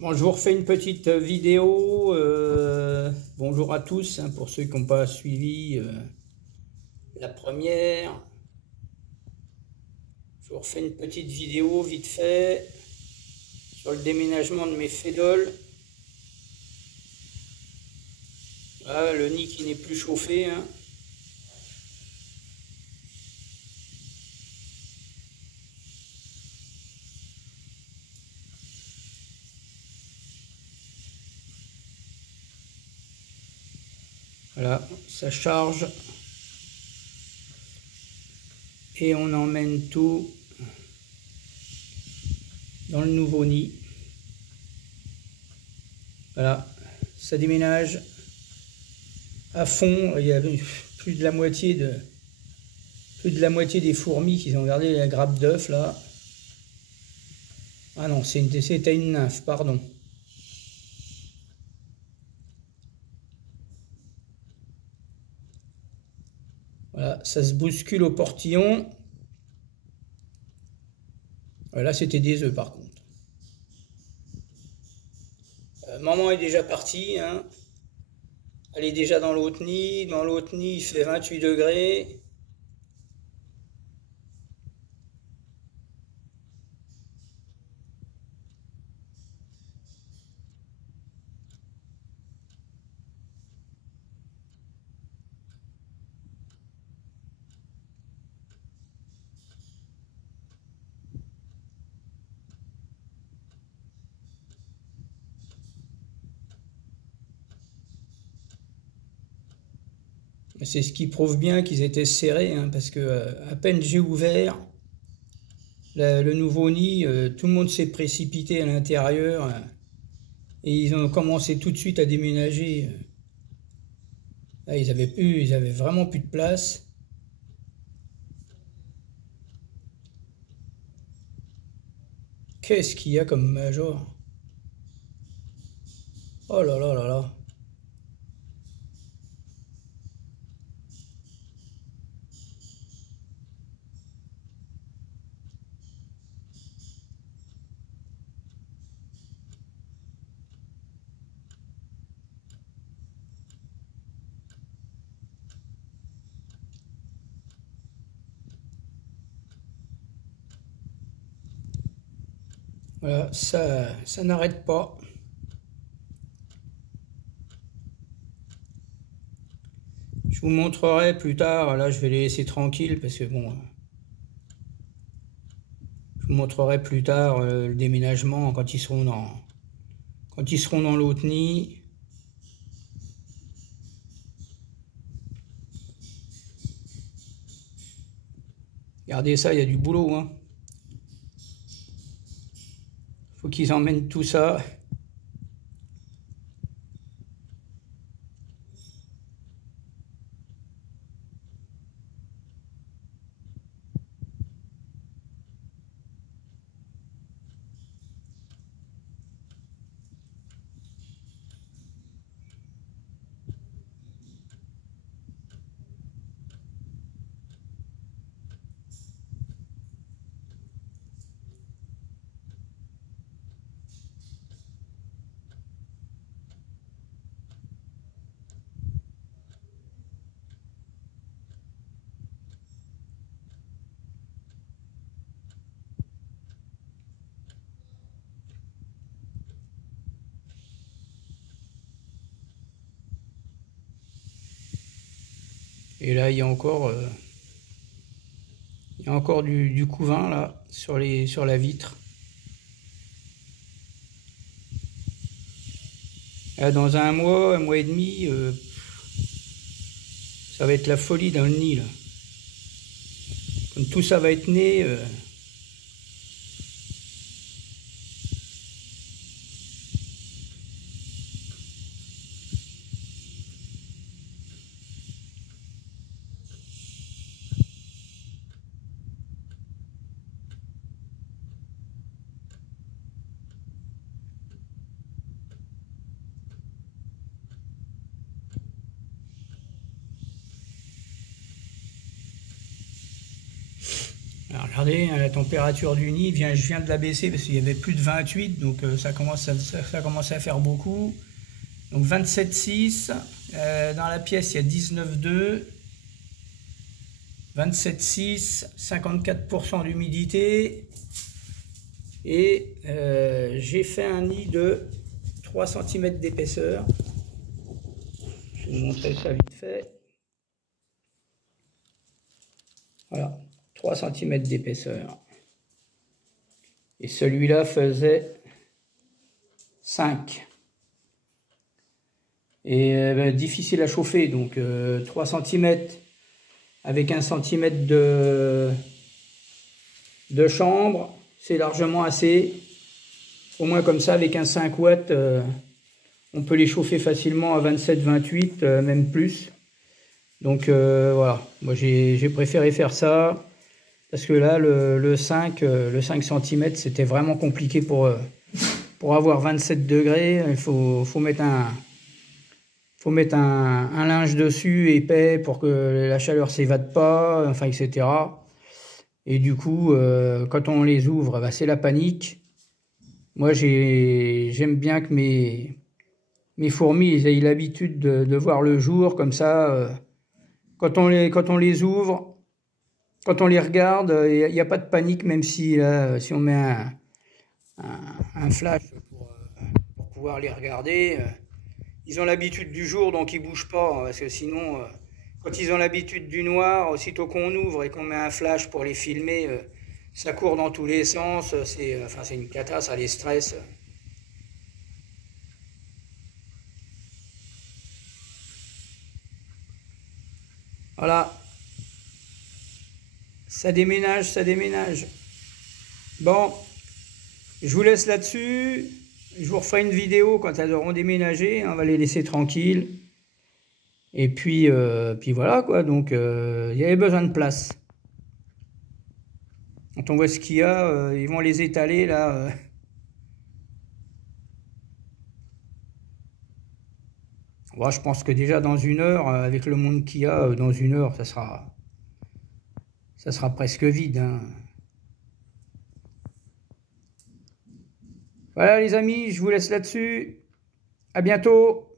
Bon, je vous refais une petite vidéo. Bonjour à tous, hein, pour ceux qui n'ont pas suivi la première. Je vous refais une petite vidéo vite fait sur le déménagement de mes fédoles. Voilà, le nid qui n'est plus chauffé, hein. Voilà, ça charge. Et on emmène tout dans le nouveau nid. Voilà, ça déménage à fond. Il y a plus de la moitié des fourmis qui ont gardé la grappe d'œuf là. Ah non, c'était une nymphe, pardon. Voilà, ça se bouscule au portillon. Là, c'était des œufs par contre. Maman est déjà partie, hein. Elle est déjà dans l'autre nid. Dans l'autre nid, il fait 28 degrés. C'est ce qui prouve bien qu'ils étaient serrés, hein, parce que à peine j'ai ouvert le nouveau nid, tout le monde s'est précipité à l'intérieur, et ils ont commencé tout de suite à déménager. Là, ils avaient vraiment plus de place. Qu'est-ce qu'il y a comme major? Oh là là là là. Voilà, ça n'arrête pas. Je vous montrerai plus tard. Là, je vais les laisser tranquilles parce que bon, je vous montrerai plus tard le déménagement quand ils seront dans l'autre nid. Regardez ça, il y a du boulot, hein. Faut qu'ils emmènent tout ça. Et là, il y a encore du couvain là sur la vitre. Là, dans un mois et demi, ça va être la folie dans le nid là. Quand tout ça va être né, alors Regardez, hein, la température du nid, je viens de la baisser parce qu'il y avait plus de 28, donc ça commence à faire beaucoup. Donc 27,6, dans la pièce il y a 19,2, 27,6, 54% d'humidité. Et j'ai fait un nid de 3 cm d'épaisseur. Je vais vous montrer ça vite fait. Voilà, 3 cm d'épaisseur. Et celui-là faisait 5. Et difficile à chauffer, donc 3 cm avec 1 cm de chambre, c'est largement assez. Au moins comme ça, avec un 5 watts, on peut les chauffer facilement à 27-28, même plus. Donc voilà, moi j'ai préféré faire ça, parce que là, le 5 cm, c'était vraiment compliqué pour avoir 27 degrés. Il faut mettre un linge dessus épais pour que la chaleur s'évade pas, enfin, etc. Et du coup, quand on les ouvre, bah, c'est la panique. Moi, j'aime bien que mes fourmis ils aient l'habitude de voir le jour, comme ça, quand on les ouvre, quand on les regarde, il n'y a pas de panique, même si, si on met un flash pour pouvoir les regarder. Ils ont l'habitude du jour, donc ils ne bougent pas, hein, parce que sinon, quand ils ont l'habitude du noir, aussitôt qu'on ouvre et qu'on met un flash pour les filmer, ça court dans tous les sens, c'est une cata, ça les stresse. Voilà, ça déménage, ça déménage. Bon, je vous laisse là-dessus. Je vous referai une vidéo quand elles auront déménagé. On va les laisser tranquilles. Et puis voilà quoi. Donc il y avait besoin de place. Quand on voit ce qu'il y a, ils vont les étaler là. Ouais, je pense que déjà dans 1 heure, avec le monde qu'il y a, dans 1 heure, ça sera presque vide, hein. Voilà les amis, je vous laisse là-dessus. À bientôt.